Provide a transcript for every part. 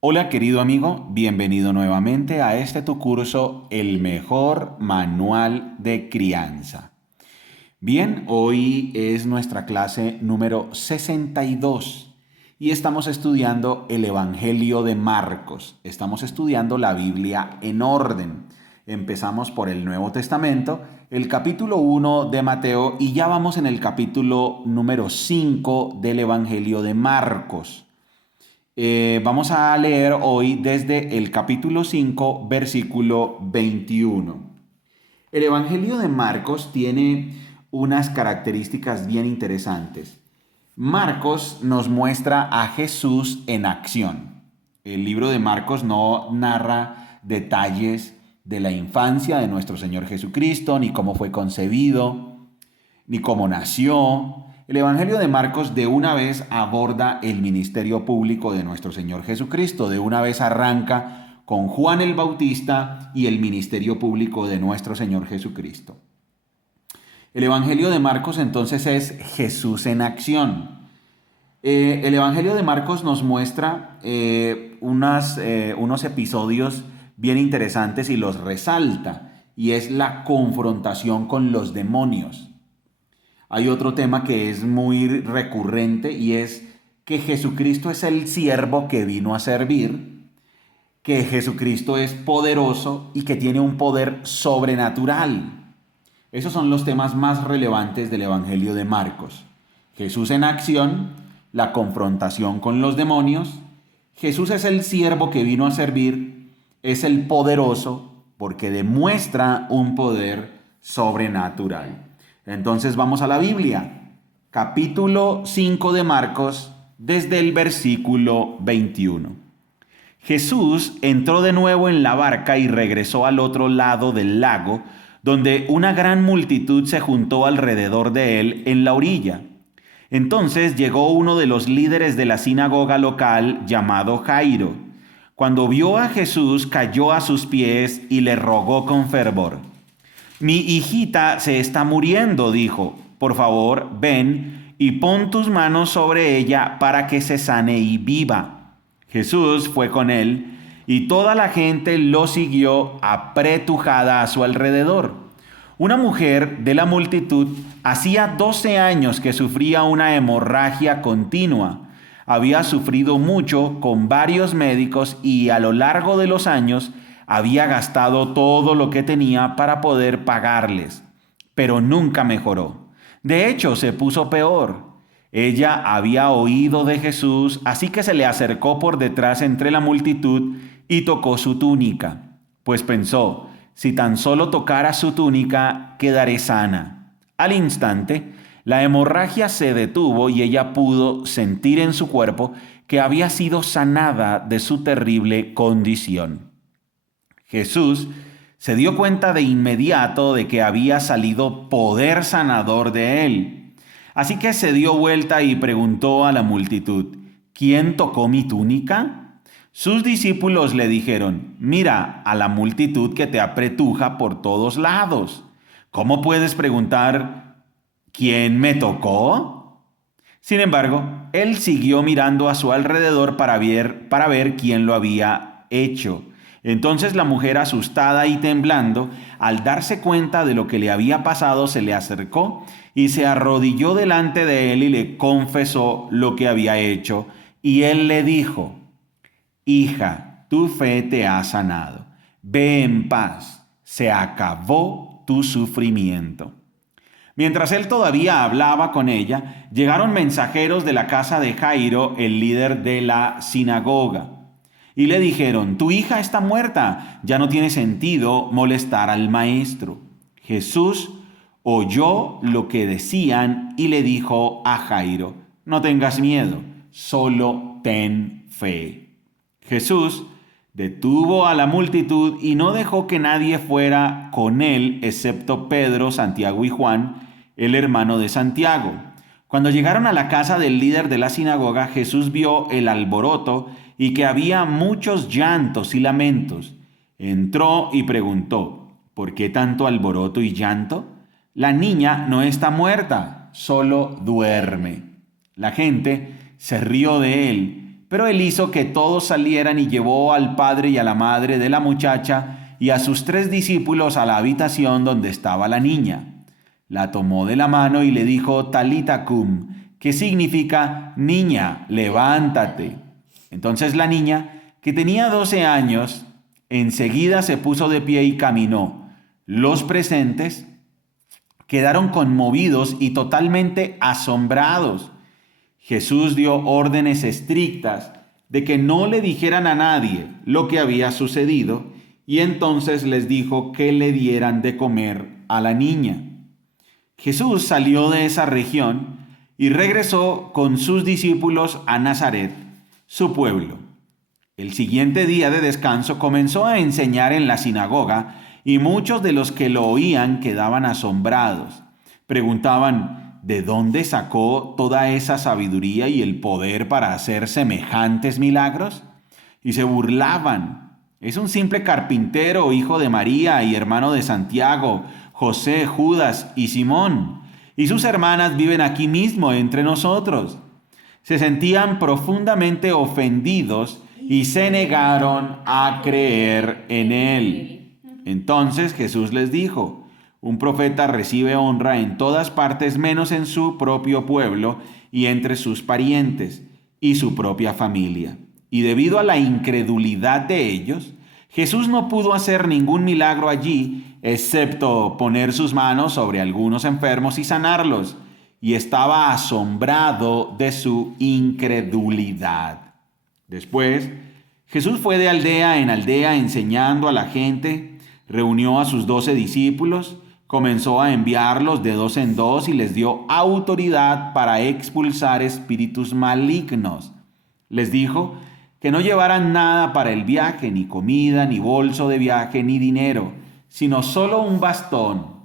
Hola querido amigo, bienvenido nuevamente a tu curso, El mejor manual de crianza. Bien, hoy es nuestra clase número 62 y estamos estudiando el Evangelio de Marcos. Estamos estudiando la Biblia en orden. Empezamos por el Nuevo Testamento, el capítulo 1 de Mateo y ya vamos en el capítulo número 5 del Evangelio de Marcos. Vamos a leer hoy desde el capítulo 5, versículo 21. El Evangelio de Marcos tiene unas características bien interesantes. Marcos nos muestra a Jesús en acción. El libro de Marcos no narra detalles de la infancia de nuestro Señor Jesucristo, ni cómo fue concebido, ni cómo nació. El Evangelio de Marcos de una vez aborda el ministerio público de nuestro Señor Jesucristo, de una vez arranca con Juan el Bautista y el ministerio público de nuestro Señor Jesucristo. El Evangelio de Marcos entonces es Jesús en acción. El Evangelio de Marcos nos muestra unos episodios bien interesantes y los resalta, y es la confrontación con los demonios. Hay otro tema que es muy recurrente y es que Jesucristo es el siervo que vino a servir, que Jesucristo es poderoso y que tiene un poder sobrenatural. Esos son los temas más relevantes del Evangelio de Marcos. Jesús en acción, la confrontación con los demonios. Jesús es el siervo que vino a servir, es el poderoso porque demuestra un poder sobrenatural. Entonces vamos a la Biblia, capítulo 5 de Marcos, desde el versículo 21. Jesús entró de nuevo en la barca y regresó al otro lado del lago, donde una gran multitud se juntó alrededor de él en la orilla. Entonces llegó uno de los líderes de la sinagoga local llamado Jairo. Cuando vio a Jesús, cayó a sus pies y le rogó con fervor. Mi hijita se está muriendo, dijo. Por favor, ven y pon tus manos sobre ella para que se sane y viva. Jesús fue con él y toda la gente lo siguió apretujada a su alrededor. Una mujer de la multitud hacía 12 años que sufría una hemorragia continua. Había sufrido mucho con varios médicos y a lo largo de los años había gastado todo lo que tenía para poder pagarles, pero nunca mejoró. De hecho, se puso peor. Ella había oído de Jesús, así que se le acercó por detrás entre la multitud y tocó su túnica, pues pensó, si tan solo tocara su túnica, quedaré sana. Al instante, la hemorragia se detuvo y ella pudo sentir en su cuerpo que había sido sanada de su terrible condición. Jesús se dio cuenta de inmediato de que había salido poder sanador de él. Así que se dio vuelta y preguntó a la multitud, ¿quién tocó mi túnica? Sus discípulos le dijeron, mira a la multitud que te apretuja por todos lados. ¿Cómo puedes preguntar, ¿quién me tocó? Sin embargo, él siguió mirando a su alrededor para ver quién lo había hecho. Entonces la mujer, asustada y temblando, al darse cuenta de lo que le había pasado, se le acercó y se arrodilló delante de él y le confesó lo que había hecho. Y él le dijo, hija, tu fe te ha sanado. Ve en paz, se acabó tu sufrimiento. Mientras él todavía hablaba con ella, llegaron mensajeros de la casa de Jairo, el líder de la sinagoga. Y le dijeron, tu hija está muerta, ya no tiene sentido molestar al maestro. Jesús oyó lo que decían y le dijo a Jairo, no tengas miedo, solo ten fe. Jesús detuvo a la multitud y no dejó que nadie fuera con él, excepto Pedro, Santiago y Juan, el hermano de Santiago. Cuando llegaron a la casa del líder de la sinagoga, Jesús vio el alboroto y que había muchos llantos y lamentos. Entró y preguntó, ¿por qué tanto alboroto y llanto? La niña no está muerta, solo duerme. La gente se rió de él, Pero él hizo que todos salieran y llevó al padre y a la madre de la muchacha y a sus 3 discípulos a la habitación donde estaba la niña. La tomó de la mano y le dijo, Talita cum, que significa, niña, levántate. Entonces la niña, que tenía 12 años, enseguida se puso de pie y caminó. Los presentes quedaron conmovidos y totalmente asombrados. Jesús dio órdenes estrictas de que no le dijeran a nadie lo que había sucedido y entonces les dijo que le dieran de comer a la niña. Jesús salió de esa región y regresó con sus discípulos a Nazaret, su pueblo. El siguiente día de descanso comenzó a enseñar en la sinagoga y muchos de los que lo oían quedaban asombrados. Preguntaban, ¿de dónde sacó toda esa sabiduría y el poder para hacer semejantes milagros? Y se burlaban. Es un simple carpintero, hijo de María y hermano de Santiago, José, Judas y Simón. Y sus hermanas viven aquí mismo entre nosotros. Se sentían profundamente ofendidos y se negaron a creer en él. Entonces Jesús les dijo, un profeta recibe honra en todas partes menos en su propio pueblo y entre sus parientes y su propia familia. Y debido a la incredulidad de ellos, Jesús no pudo hacer ningún milagro allí, excepto poner sus manos sobre algunos enfermos y sanarlos, y estaba asombrado de su incredulidad. Después, Jesús fue de aldea en aldea enseñando a la gente, reunió a sus 12 discípulos, comenzó a enviarlos de 2 en 2 y les dio autoridad para expulsar espíritus malignos. Les dijo que no llevaran nada para el viaje, ni comida, ni bolso de viaje, ni dinero, sino solo un bastón.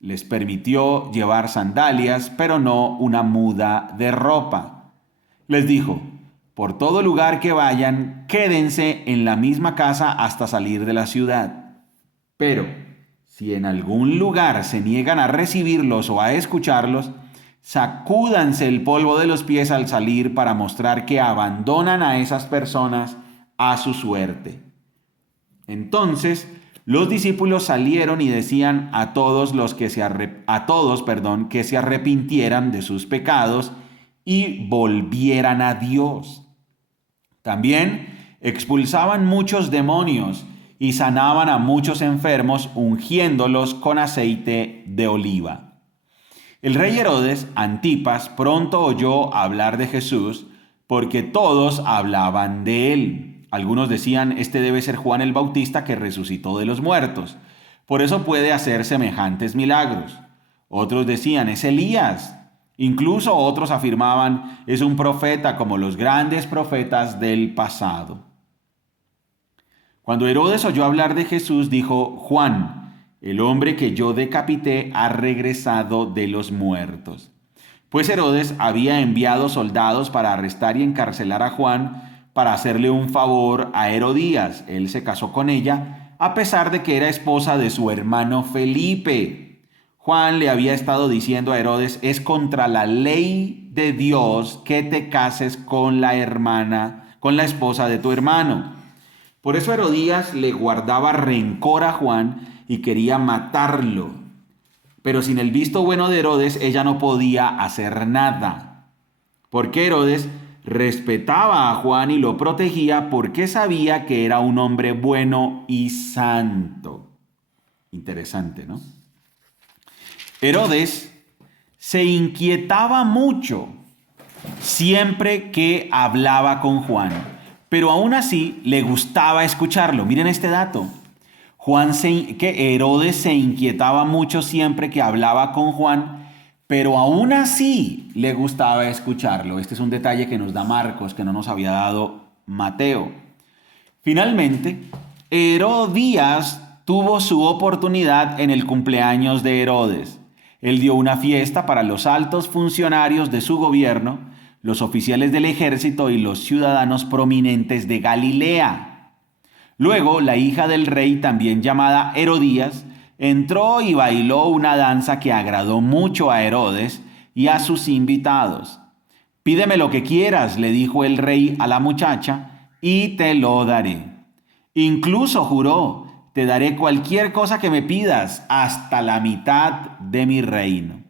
Les permitió llevar sandalias, pero no una muda de ropa. Les dijo, por todo lugar que vayan, quédense en la misma casa hasta salir de la ciudad. Pero si en algún lugar se niegan a recibirlos o a escucharlos, sacúdanse el polvo de los pies al salir para mostrar que abandonan a esas personas a su suerte. Entonces los discípulos salieron y decían a todos que se arrepintieran de sus pecados y volvieran a Dios. También expulsaban muchos demonios y sanaban a muchos enfermos ungiéndolos con aceite de oliva. El rey Herodes Antipas pronto oyó hablar de Jesús porque todos hablaban de él. Algunos decían, este debe ser Juan el Bautista que resucitó de los muertos. Por eso puede hacer semejantes milagros. Otros decían, es Elías. Incluso otros afirmaban, es un profeta como los grandes profetas del pasado. Cuando Herodes oyó hablar de Jesús, dijo, Juan, el hombre que yo decapité ha regresado de los muertos. Pues Herodes había enviado soldados para arrestar y encarcelar a Juan para hacerle un favor a Herodías. Él se casó con ella, a pesar de que era esposa de su hermano Felipe. Juan le había estado diciendo a Herodes, es contra la ley de Dios que te cases con la esposa de tu hermano. Por eso Herodías le guardaba rencor a Juan y quería matarlo. Pero sin el visto bueno de Herodes, ella no podía hacer nada. Porque Herodes respetaba a Juan y lo protegía porque sabía que era un hombre bueno y santo. Interesante, ¿no? Herodes se inquietaba mucho siempre que hablaba con Juan. Pero aún así le gustaba escucharlo. Miren este dato. Herodes se inquietaba mucho siempre que hablaba con Juan, pero aún así le gustaba escucharlo. Este es un detalle que nos da Marcos, que no nos había dado Mateo. Finalmente, Herodías tuvo su oportunidad en el cumpleaños de Herodes. Él dio una fiesta para los altos funcionarios de su gobierno, los oficiales del ejército y los ciudadanos prominentes de Galilea. Luego, la hija del rey, también llamada Herodías, entró y bailó una danza que agradó mucho a Herodes y a sus invitados. Pídeme lo que quieras, le dijo el rey a la muchacha, y te lo daré. Incluso juró, te daré cualquier cosa que me pidas, hasta la mitad de mi reino.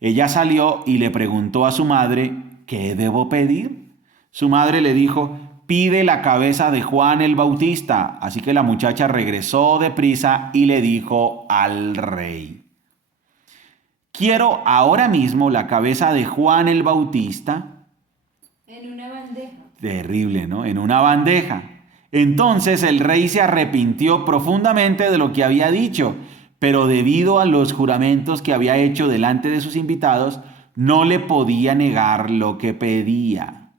Ella salió y le preguntó a su madre, ¿qué debo pedir? Su madre le dijo, pide la cabeza de Juan el Bautista. Así que la muchacha regresó deprisa y le dijo al rey, quiero ahora mismo la cabeza de Juan el Bautista. En una bandeja. Terrible, ¿no? En una bandeja. Entonces el rey se arrepintió profundamente de lo que había dicho, pero debido a los juramentos que había hecho delante de sus invitados, no le podía negar lo que pedía.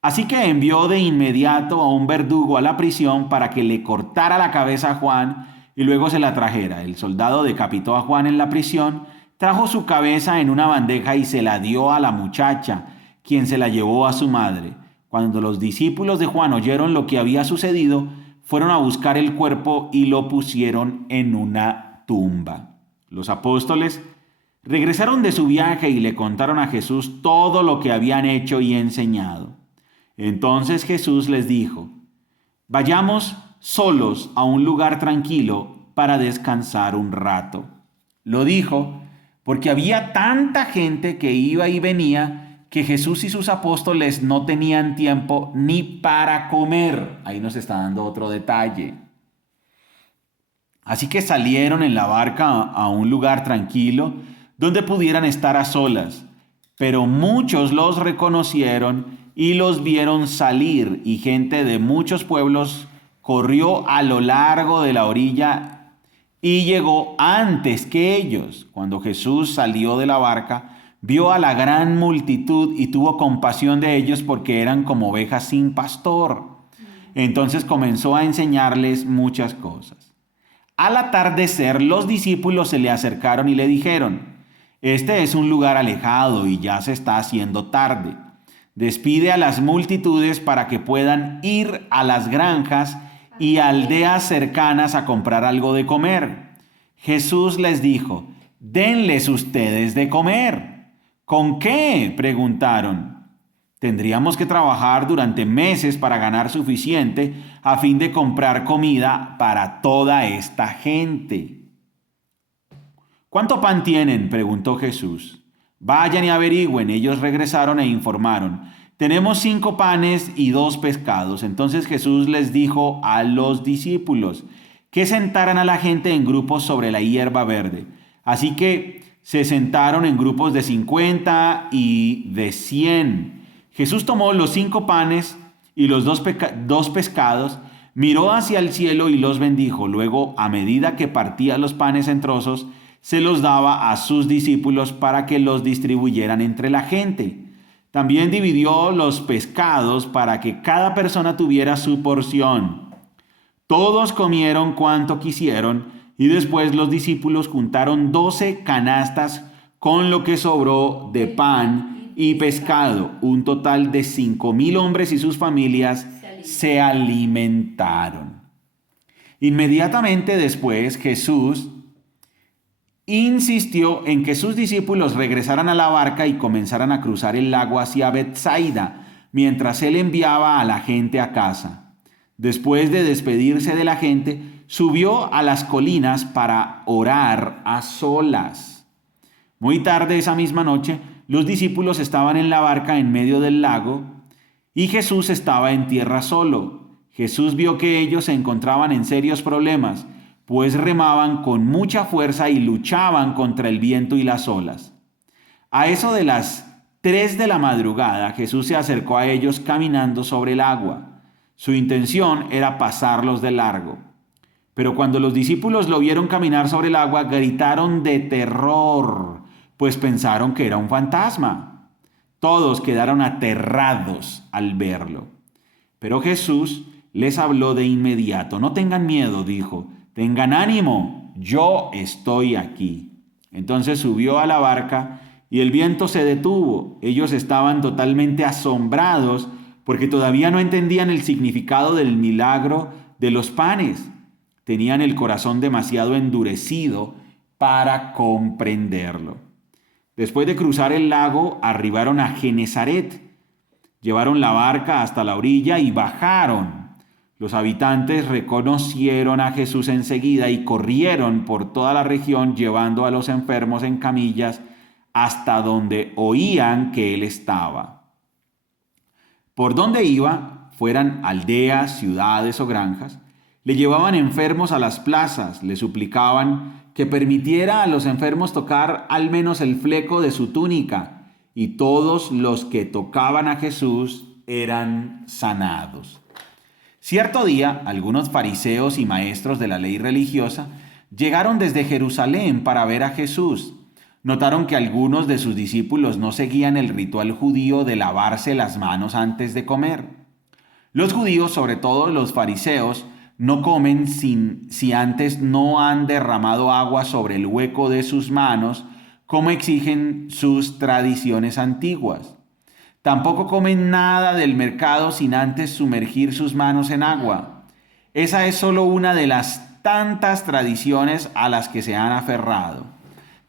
Así que envió de inmediato a un verdugo a la prisión para que le cortara la cabeza a Juan y luego se la trajera. El soldado decapitó a Juan en la prisión, trajo su cabeza en una bandeja y se la dio a la muchacha, quien se la llevó a su madre. Cuando los discípulos de Juan oyeron lo que había sucedido, fueron a buscar el cuerpo y lo pusieron en una tumba. Los apóstoles regresaron de su viaje y le contaron a Jesús todo lo que habían hecho y enseñado. Entonces Jesús les dijo, vayamos solos a un lugar tranquilo para descansar un rato. Lo dijo porque había tanta gente que iba y venía que Jesús y sus apóstoles no tenían tiempo ni para comer. Ahí nos está dando otro detalle. Así que salieron en la barca a un lugar tranquilo donde pudieran estar a solas. Pero muchos los reconocieron y los vieron salir, y gente de muchos pueblos corrió a lo largo de la orilla y llegó antes que ellos. Cuando Jesús salió de la barca, vio a la gran multitud y tuvo compasión de ellos porque eran como ovejas sin pastor. Entonces comenzó a enseñarles muchas cosas. Al atardecer, los discípulos se le acercaron y le dijeron, este es un lugar alejado y ya se está haciendo tarde. Despide a las multitudes para que puedan ir a las granjas y aldeas cercanas a comprar algo de comer. Jesús les dijo, denles ustedes de comer. ¿Con qué?, preguntaron. Tendríamos que trabajar durante meses para ganar suficiente a fin de comprar comida para toda esta gente. ¿Cuánto pan tienen?, preguntó Jesús. Vayan y averigüen. Ellos regresaron e informaron. Tenemos 5 panes y 2 pescados. Entonces Jesús les dijo a los discípulos que sentaran a la gente en grupos sobre la hierba verde. Así que se sentaron en grupos de 50 y de 100. Jesús tomó los 5 panes y los 2 pescados, miró hacia el cielo y los bendijo. Luego, a medida que partía los panes en trozos, se los daba a sus discípulos para que los distribuyeran entre la gente. También dividió los pescados para que cada persona tuviera su porción. Todos comieron cuanto quisieron y después los discípulos juntaron 12 canastas con lo que sobró de pan y pescado. Un total de 5,000 hombres y sus familias se alimentaron. Inmediatamente después Jesús insistió en que sus discípulos regresaran a la barca y comenzaran a cruzar el lago hacia Betsaida, mientras él enviaba a la gente a casa. Después de despedirse de la gente, subió a las colinas para orar a solas. Muy tarde esa misma noche, los discípulos estaban en la barca en medio del lago y Jesús estaba en tierra solo. Jesús vio que ellos se encontraban en serios problemas, pues remaban con mucha fuerza y luchaban contra el viento y las olas. A eso de las 3 de la madrugada, Jesús se acercó a ellos caminando sobre el agua. Su intención era pasarlos de largo. Pero cuando los discípulos lo vieron caminar sobre el agua, gritaron de terror, pues pensaron que era un fantasma. Todos quedaron aterrados al verlo. Pero Jesús les habló de inmediato. No tengan miedo, dijo. Tengan ánimo, yo estoy aquí. Entonces subió a la barca y el viento se detuvo. Ellos estaban totalmente asombrados porque todavía no entendían el significado del milagro de los panes. Tenían el corazón demasiado endurecido para comprenderlo. Después de cruzar el lago, arribaron a Genezaret. Llevaron la barca hasta la orilla y bajaron. Los habitantes reconocieron a Jesús enseguida y corrieron por toda la región llevando a los enfermos en camillas hasta donde oían que él estaba. Por donde iba, fueran aldeas, ciudades o granjas, le llevaban enfermos a las plazas, le suplicaban que permitiera a los enfermos tocar al menos el fleco de su túnica, y todos los que tocaban a Jesús eran sanados. Cierto día, algunos fariseos y maestros de la ley religiosa llegaron desde Jerusalén para ver a Jesús. Notaron que algunos de sus discípulos no seguían el ritual judío de lavarse las manos antes de comer. Los judíos, sobre todo los fariseos, no comen si antes no han derramado agua sobre el hueco de sus manos, como exigen sus tradiciones antiguas. Tampoco comen nada del mercado sin antes sumergir sus manos en agua. Esa es solo una de las tantas tradiciones a las que se han aferrado,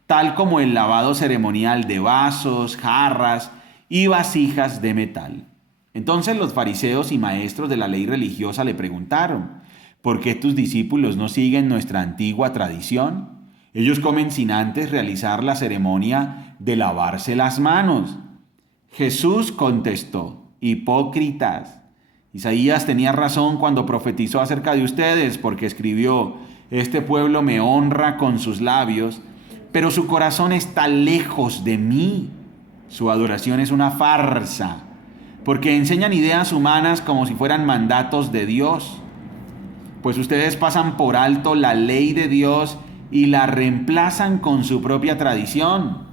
tal como el lavado ceremonial de vasos, jarras y vasijas de metal. Entonces los fariseos y maestros de la ley religiosa le preguntaron: ¿por qué tus discípulos no siguen nuestra antigua tradición? Ellos comen sin antes realizar la ceremonia de lavarse las manos. Jesús contestó: hipócritas. Isaías tenía razón cuando profetizó acerca de ustedes, porque escribió: este pueblo me honra con sus labios, pero su corazón está lejos de mí. Su adoración es una farsa, porque enseñan ideas humanas como si fueran mandatos de Dios. Pues ustedes pasan por alto la ley de Dios y la reemplazan con su propia tradición.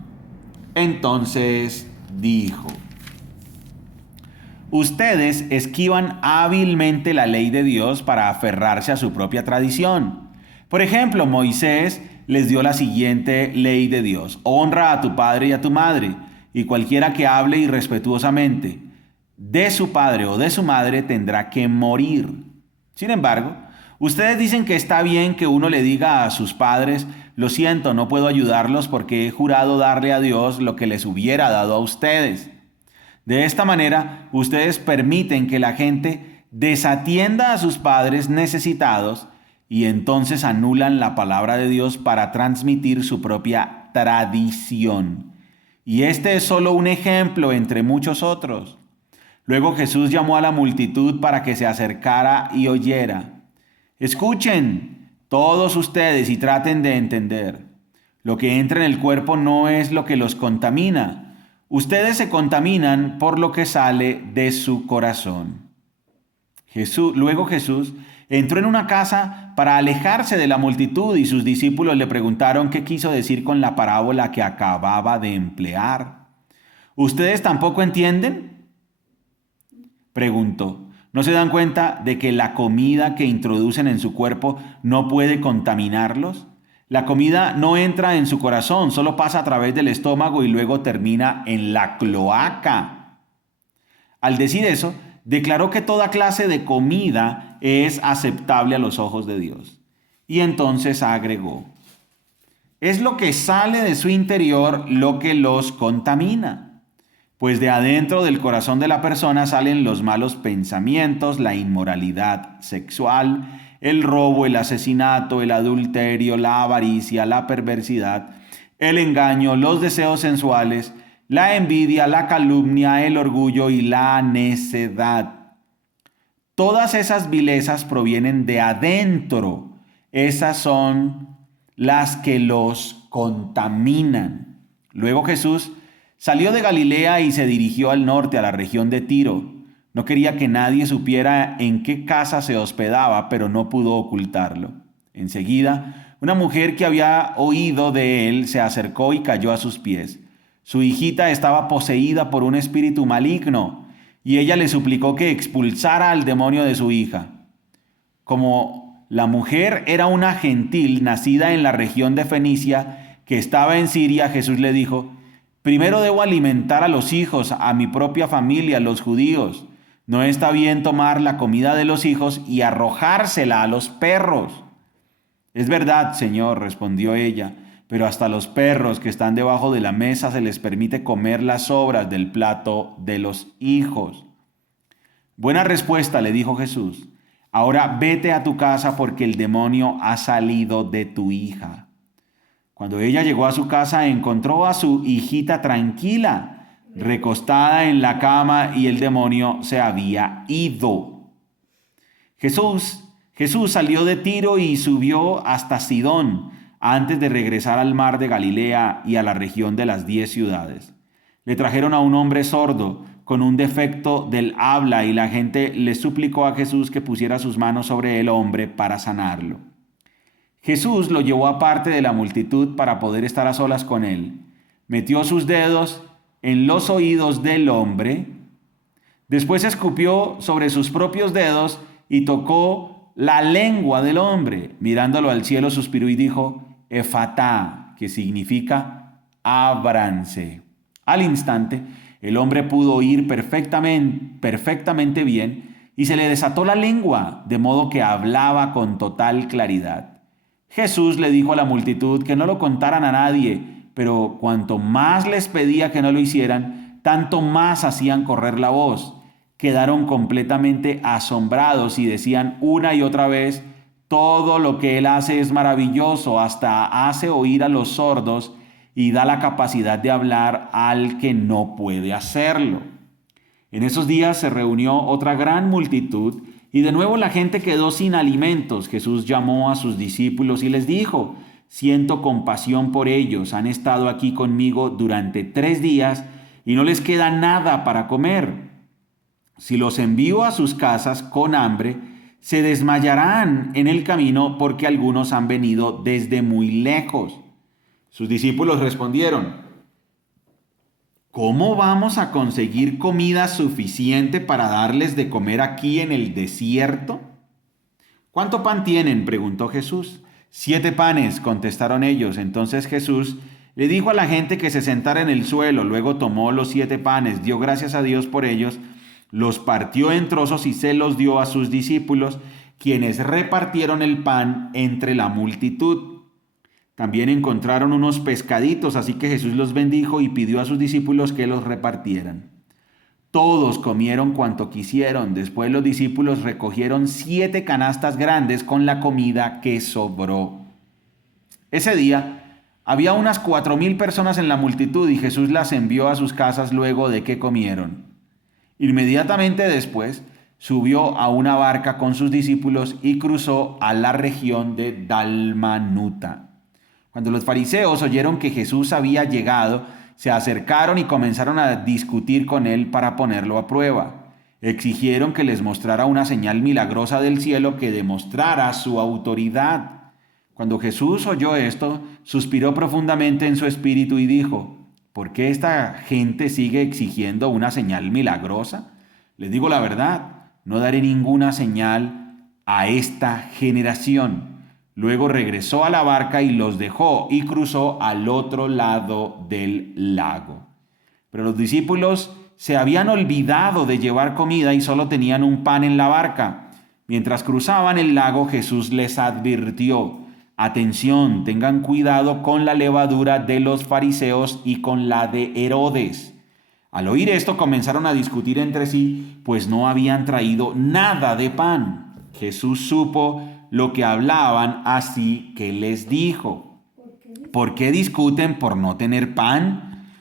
Entonces dijo: ustedes esquivan hábilmente la ley de Dios para aferrarse a su propia tradición. Por ejemplo, Moisés les dio la siguiente ley de Dios: honra a tu padre y a tu madre, y cualquiera que hable irrespetuosamente de su padre o de su madre tendrá que morir. Sin embargo, ustedes dicen que está bien que uno le diga a sus padres: lo siento, no puedo ayudarlos porque he jurado darle a Dios lo que les hubiera dado a ustedes. De esta manera, ustedes permiten que la gente desatienda a sus padres necesitados y entonces anulan la palabra de Dios para transmitir su propia tradición. Y este es solo un ejemplo entre muchos otros. Luego Jesús llamó a la multitud para que se acercara y oyera. Escuchen todos ustedes y traten de entender. Lo que entra en el cuerpo no es lo que los contamina. Ustedes se contaminan por lo que sale de su corazón. Luego Jesús entró en una casa para alejarse de la multitud y sus discípulos le preguntaron qué quiso decir con la parábola que acababa de emplear. ¿Ustedes tampoco entienden?, preguntó. ¿No se dan cuenta de que la comida que introducen en su cuerpo no puede contaminarlos? La comida no entra en su corazón, solo pasa a través del estómago y luego termina en la cloaca. Al decir eso, declaró que toda clase de comida es aceptable a los ojos de Dios. Y entonces agregó: es lo que sale de su interior lo que los contamina. Pues de adentro del corazón de la persona salen los malos pensamientos, la inmoralidad sexual, el robo, el asesinato, el adulterio, la avaricia, la perversidad, el engaño, los deseos sensuales, la envidia, la calumnia, el orgullo y la necedad. Todas esas vilezas provienen de adentro. Esas son las que los contaminan. Luego Jesús salió de Galilea y se dirigió al norte, a la región de Tiro. No quería que nadie supiera en qué casa se hospedaba, pero no pudo ocultarlo. Enseguida, una mujer que había oído de él se acercó y cayó a sus pies. Su hijita estaba poseída por un espíritu maligno, y ella le suplicó que expulsara al demonio de su hija. Como la mujer era una gentil nacida en la región de Fenicia, que estaba en Siria, Jesús le dijo: primero debo alimentar a los hijos, a mi propia familia, los judíos. No está bien tomar la comida de los hijos y arrojársela a los perros. Es verdad, Señor, respondió ella, pero hasta los perros que están debajo de la mesa se les permite comer las sobras del plato de los hijos. Buena respuesta, le dijo Jesús. Ahora vete a tu casa porque el demonio ha salido de tu hija. Cuando ella llegó a su casa, encontró a su hijita tranquila, recostada en la cama, y el demonio se había ido. Jesús salió de Tiro y subió hasta Sidón, antes de regresar al mar de Galilea y a la región de las 10 ciudades. Le trajeron a un hombre sordo, con un defecto del habla, y la gente le suplicó a Jesús que pusiera sus manos sobre el hombre para sanarlo. Jesús lo llevó aparte de la multitud para poder estar a solas con él. Metió sus dedos en los oídos del hombre, después escupió sobre sus propios dedos y tocó la lengua del hombre. Mirándolo al cielo, suspiró y dijo, Efatá, que significa ábranse. Al instante, el hombre pudo oír perfectamente bien y se le desató la lengua, de modo que hablaba con total claridad. Jesús le dijo a la multitud que no lo contaran a nadie, pero cuanto más les pedía que no lo hicieran, tanto más hacían correr la voz. Quedaron completamente asombrados y decían una y otra vez, todo lo que él hace es maravilloso, hasta hace oír a los sordos y da la capacidad de hablar al que no puede hacerlo. En esos días se reunió otra gran multitud y de nuevo la gente quedó sin alimentos. Jesús llamó a sus discípulos y les dijo, siento compasión por ellos, han estado aquí conmigo durante 3 días y no les queda nada para comer. Si los envío a sus casas con hambre, se desmayarán en el camino porque algunos han venido desde muy lejos. Sus discípulos respondieron, ¿cómo vamos a conseguir comida suficiente para darles de comer aquí en el desierto? ¿Cuánto pan tienen?, preguntó Jesús. 7 panes, contestaron ellos. Entonces Jesús le dijo a la gente que se sentara en el suelo. Luego tomó los 7 panes, dio gracias a Dios por ellos, los partió en trozos y se los dio a sus discípulos, quienes repartieron el pan entre la multitud. También encontraron unos pescaditos, así que Jesús los bendijo y pidió a sus discípulos que los repartieran. Todos comieron cuanto quisieron. Después los discípulos recogieron 7 canastas grandes con la comida que sobró. Ese día había unas 4,000 personas en la multitud y Jesús las envió a sus casas luego de que comieron. Inmediatamente después subió a una barca con sus discípulos y cruzó a la región de Dalmanuta. Cuando los fariseos oyeron que Jesús había llegado, se acercaron y comenzaron a discutir con él para ponerlo a prueba. Exigieron que les mostrara una señal milagrosa del cielo que demostrara su autoridad. Cuando Jesús oyó esto, suspiró profundamente en su espíritu y dijo, ¿por qué esta gente sigue exigiendo una señal milagrosa? Les digo la verdad, no daré ninguna señal a esta generación. Luego regresó a la barca y los dejó y cruzó al otro lado del lago. Pero los discípulos se habían olvidado de llevar comida y solo tenían un pan en la barca. Mientras cruzaban el lago, Jesús les advirtió, atención, tengan cuidado con la levadura de los fariseos y con la de Herodes. Al oír esto comenzaron a discutir entre sí, pues no habían traído nada de pan. Jesús supo lo que hablaban, así que les dijo, ¿por qué discuten por no tener pan?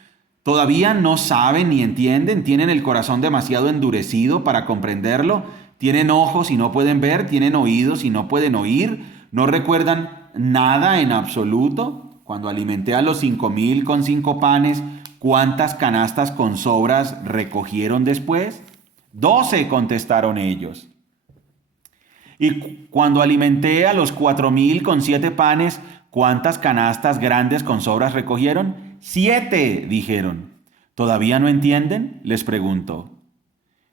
¿Todavía no saben ni entienden? ¿Tienen el corazón demasiado endurecido para comprenderlo? ¿Tienen ojos y no pueden ver? ¿Tienen oídos y no pueden oír? ¿No recuerdan nada en absoluto? Cuando alimenté a los 5,000 con 5 panes, ¿cuántas canastas con sobras recogieron después? 12, contestaron ellos. Y cuando alimenté a los 4,000 con 7 panes, ¿cuántas canastas grandes con sobras recogieron? 7, dijeron. ¿Todavía no entienden?, les preguntó.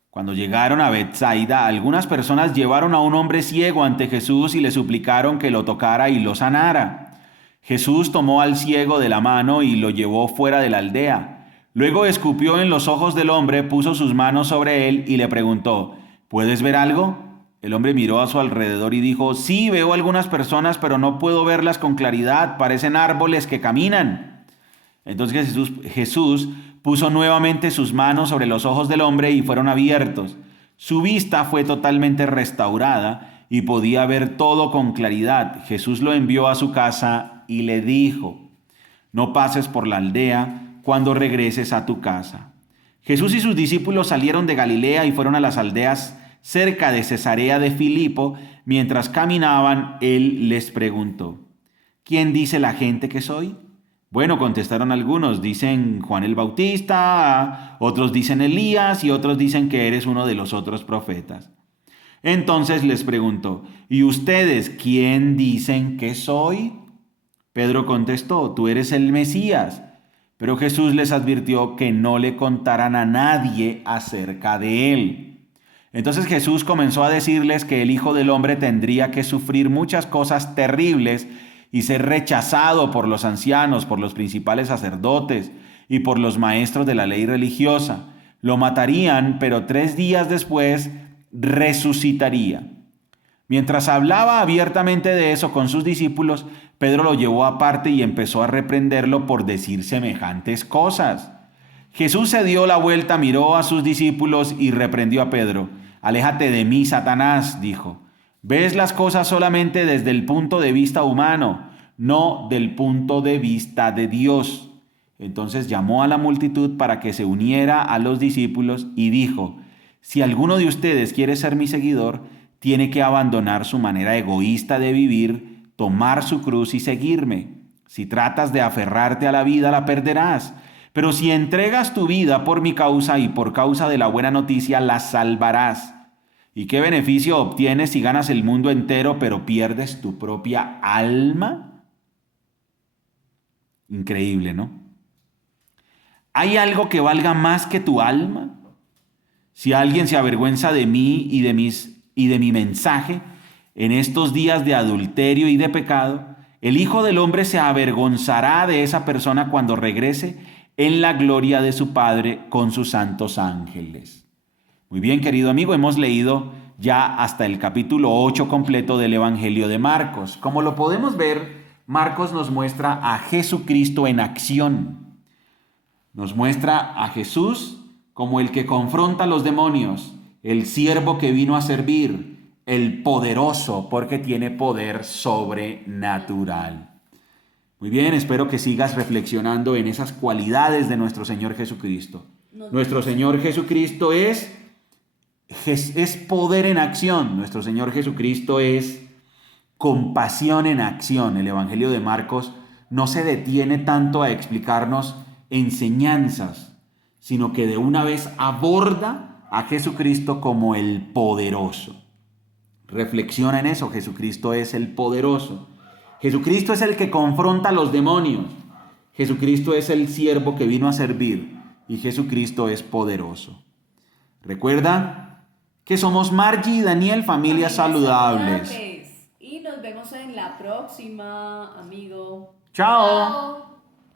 Cuando llegaron a Betsaida, algunas personas llevaron a un hombre ciego ante Jesús y le suplicaron que lo tocara y lo sanara. Jesús tomó al ciego de la mano y lo llevó fuera de la aldea. Luego escupió en los ojos del hombre, puso sus manos sobre él y le preguntó, ¿puedes ver algo? El hombre miró a su alrededor y dijo, sí, veo algunas personas, pero no puedo verlas con claridad, parecen árboles que caminan. Entonces Jesús puso nuevamente sus manos sobre los ojos del hombre y fueron abiertos. Su vista fue totalmente restaurada y podía ver todo con claridad. Jesús lo envió a su casa y le dijo, no pases por la aldea cuando regreses a tu casa. Jesús y sus discípulos salieron de Galilea y fueron a las aldeas cerca de Cesarea de Filipo. Mientras caminaban, él les preguntó, ¿quién dice la gente que soy? Bueno, contestaron algunos, dicen Juan el Bautista, otros dicen Elías y otros dicen que eres uno de los otros profetas. Entonces les preguntó, ¿y ustedes quién dicen que soy? Pedro contestó, tú eres el Mesías. Pero Jesús les advirtió que no le contaran a nadie acerca de él. Entonces Jesús comenzó a decirles que el Hijo del Hombre tendría que sufrir muchas cosas terribles y ser rechazado por los ancianos, por los principales sacerdotes y por los maestros de la ley religiosa. Lo matarían, pero 3 días después resucitaría. Mientras hablaba abiertamente de eso con sus discípulos, Pedro lo llevó aparte y empezó a reprenderlo por decir semejantes cosas. Jesús se dio la vuelta, miró a sus discípulos y reprendió a Pedro. Aléjate de mí, Satanás, dijo. Ves las cosas solamente desde el punto de vista humano, no del punto de vista de Dios. Entonces llamó a la multitud para que se uniera a los discípulos y dijo, si alguno de ustedes quiere ser mi seguidor, tiene que abandonar su manera egoísta de vivir, tomar su cruz y seguirme. Si tratas de aferrarte a la vida, la perderás. Pero si entregas tu vida por mi causa y por causa de la buena noticia, la salvarás. ¿Y qué beneficio obtienes si ganas el mundo entero, pero pierdes tu propia alma? Increíble, ¿no? ¿Hay algo que valga más que tu alma? Si alguien se avergüenza de mí y de mi mensaje en estos días de adulterio y de pecado, el Hijo del Hombre se avergonzará de esa persona cuando regrese en la gloria de su Padre con sus santos ángeles. Muy bien, querido amigo, hemos leído ya hasta el capítulo 8 completo del Evangelio de Marcos. Como lo podemos ver, Marcos nos muestra a Jesucristo en acción. Nos muestra a Jesús como el que confronta a los demonios, el siervo que vino a servir, el poderoso porque tiene poder sobrenatural. Muy bien, espero que sigas reflexionando en esas cualidades de nuestro Señor Jesucristo. Nuestro Señor Jesucristo es poder en acción. Nuestro Señor Jesucristo es compasión en acción. El Evangelio de Marcos no se detiene tanto a explicarnos enseñanzas, sino que de una vez aborda a Jesucristo como el poderoso. Reflexiona en eso, Jesucristo es el poderoso. Jesucristo es el que confronta a los demonios. Jesucristo es el siervo que vino a servir y Jesucristo es poderoso. Recuerda que somos Margie y Daniel, familias saludables. Y nos vemos en la próxima, amigo. Chao. Chao.